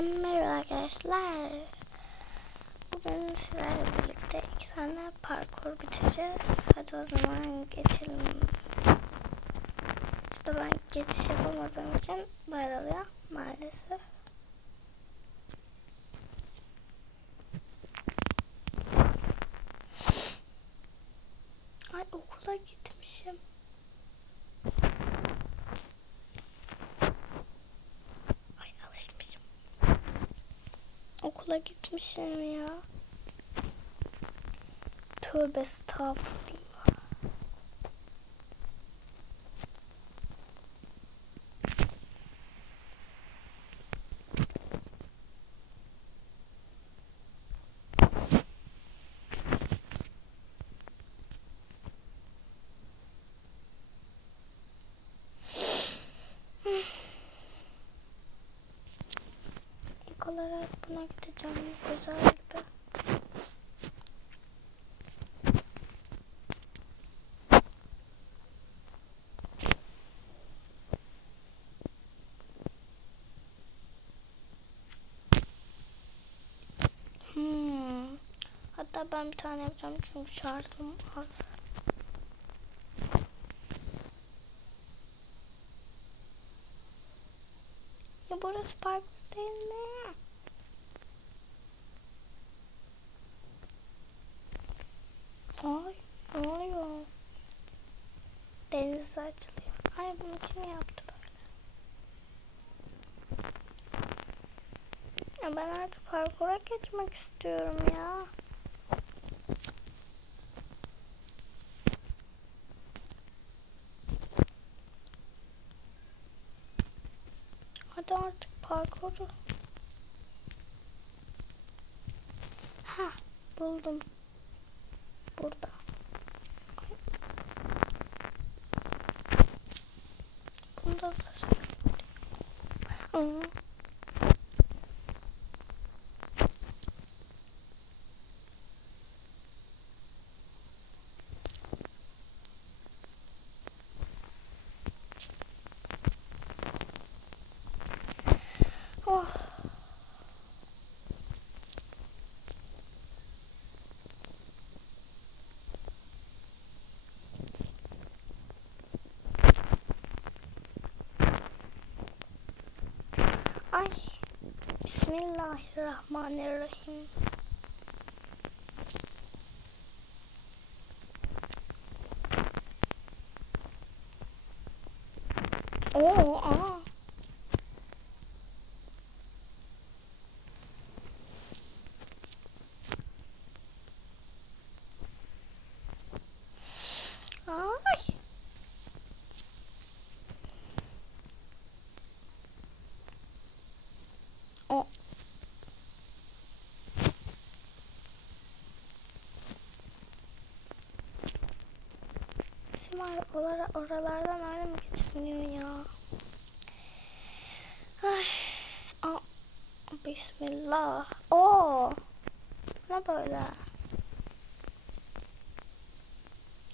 Merhaba arkadaşlar. Bugün sizlerle birlikte iki tane parkur bitireceğiz. Hadi o zaman geçelim. İşte ben geçiş yapamadığım için böyle oluyor maalesef. Ay okula gitmişim. Ay alışmışım. Okula gitmişim ya. Tövbe estağfurullah. Gideceğim. Güzel gibi. Hmm. Hatta ben bir tane yapacağım çünkü şarjım az. Ya burası parkur değil mi? Ay ne oluyor? Deniz açılıyor. Ay bunu kim yaptı böyle? Ya ben artık parkura geçmek istiyorum ya. Hadi artık parkuru. Ha buldum. Burada. Da Hı. Oh. Ay. Bismillahirrahmanirrahim. Oo, aa. Ay. O. Simar oralar, oralardan öyle mi geçmiyor ya? Ay. Aa. Bismillah. Oo. Ne böyle?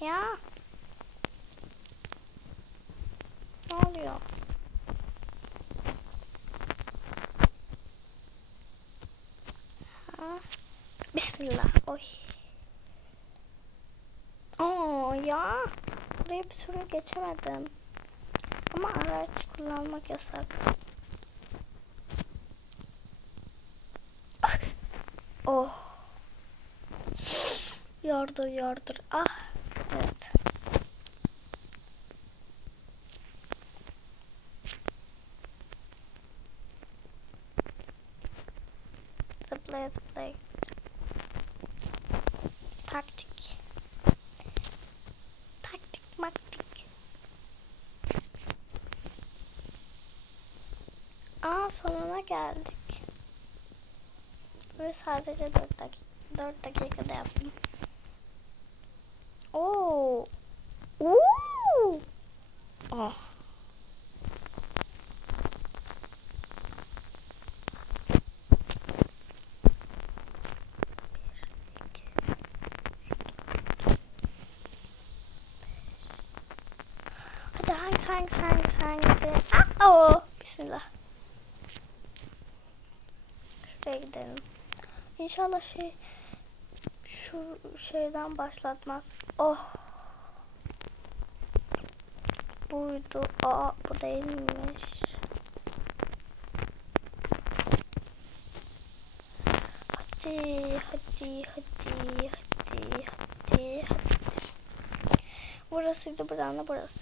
Ya. Ne oluyor? Bismillah. Oy. Oo ya. Burayı bir türlü geçemedim. Ama araç kullanmak yasak. Oh. Yardır yardır. Ah. Evet. Zıplaya zıplaya. Taktik. Taktik maktik. Aa sonuna geldik. Ve sadece 4 dakika 4 dakikada yaptım. Oo. Oo. Oh. Hadi hangisi? Ah, oh. Bismillah. Şuraya gidelim. İnşallah şey şu şeyden başlatmaz. Oh. Buydu. Aa bu değilmiş. Hadi, hadi, hadi, hadi, hadi, hadi. Burasıydı buradan da burası.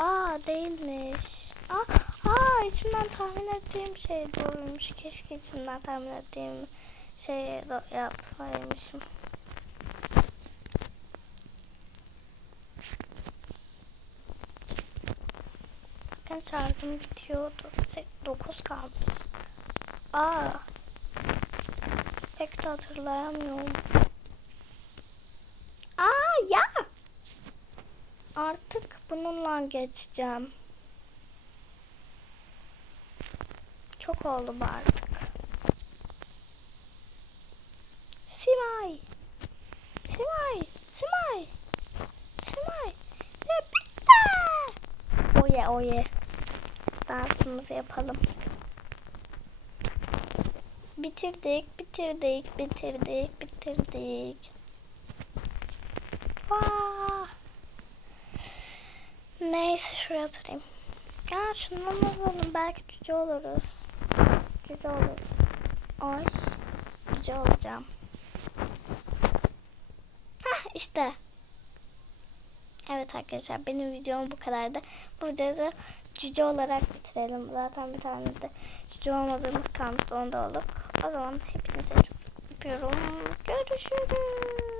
Aa değilmiş. Aa, aa içimden tahmin ettiğim şey doğruymuş. Keşke içimden tahmin ettiğim şeyi yapmaymışım. Bakın şarjım bitiyordu. 9 kalmış. Aa. Pek de hatırlayamıyorum. Aa ya. Artık bununla geçeceğim. Çok oldu bu artık. Simay. Simay. Simay. Simay. Ve bitti. Oye oye. Dansımızı yapalım. Bitirdik, bitirdik, bitirdik, bitirdik. Vaa. Neyse şuraya oturayım. Ya şundan alalım. Belki cüce oluruz. Cüce oluruz. Ay. Cüce olacağım. Hah işte. Evet arkadaşlar benim videom bu kadardı. Bu videoda cüce olarak bitirelim. Zaten bir tane de cüce olmadığımız kalmıştı onda olduk. O zaman hepinize çok öpüyorum. Görüşürüz.